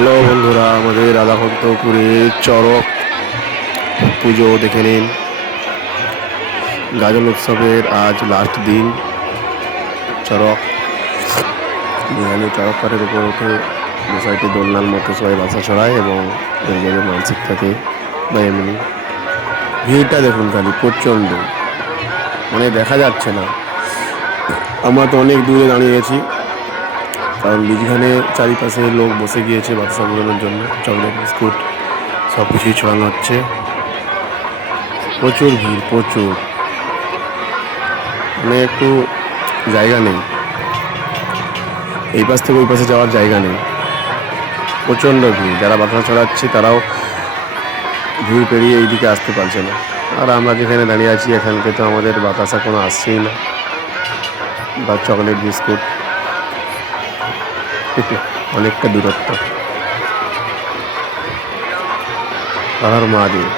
Hello বন্ধুরা, আমাদের রাধাকান্তপুরে চড়ক পুজো দেখে নিন। গাজন উৎসবের আজ লাস্ট দিন। চড়ক এখানে চড়ক কাঠের উপর উঠে বিষয়টি দোলনার মতো সবাই বাসা ছড়ায় এবং যাদের মানসিক থাকে বা এমনি। ভিড়টা দেখুন খালি, প্রচণ্ড, মানে দেখা যাচ্ছে না। আমরা তো অনেক দূরে দাঁড়িয়ে গেছি, কারণ যেখানে চারিপাশে লোক বসে গিয়েছে বাচ্চা ঘোরানোর জন্য। চকলেট বিস্কুট সব কিছুই ছড়ানো হচ্ছে। প্রচুর ভিড়, প্রচুর, মানে একটু জায়গা নেই, এই পাশ থেকে ওই পাশে যাওয়ার জায়গা নেই। প্রচণ্ড ভিড়, যারা বাতাসা ছড়াচ্ছে তারাও ভিড় পেরিয়ে এইদিকে আসতে পারছে না। আর আমরা যেখানে দাঁড়িয়ে আছি এখানকে তো আমাদের বাতাসা কোনো আসছেই না, বা চকলেট বিস্কুট। অনেকটা দূরত্ব। আর মহাদেব।